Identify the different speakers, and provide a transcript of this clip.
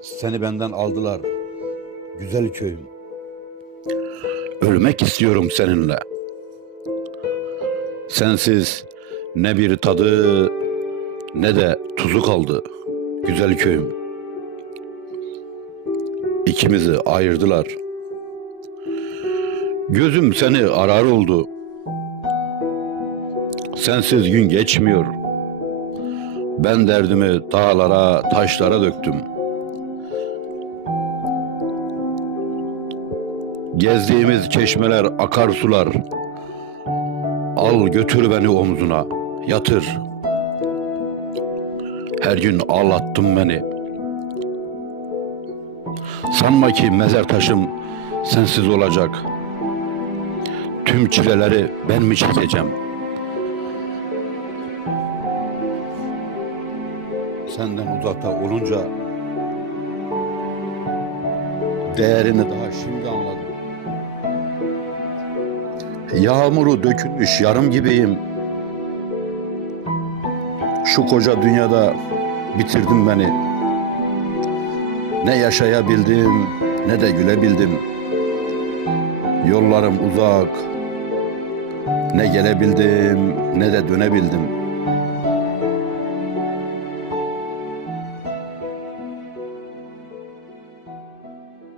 Speaker 1: Seni benden aldılar. Güzel köyüm.
Speaker 2: Ölmek istiyorum seninle. Sensiz ne bir tadı ne de tuzu kaldı güzel köyüm. İkimizi ayırdılar. Gözüm seni arar oldu. Sensiz gün geçmiyor. Ben derdimi dağlara, taşlara döktüm. Gezdiğimiz çeşmeler, akarsular. Al götür beni omzuna, yatır. Her gün ağlattın beni. Sanma ki mezar taşım sensiz olacak. Tüm çileleri ben mi çekeceğim?
Speaker 1: Senden uzakta olunca değerini daha şimdi anladım.
Speaker 2: Yağmuru dökülmüş yarım gibiyim. Şu koca dünyada bitirdin beni. Ne yaşayabildim ne de gülebildim. Yollarım uzak. Ne gelebildim ne de dönebildim.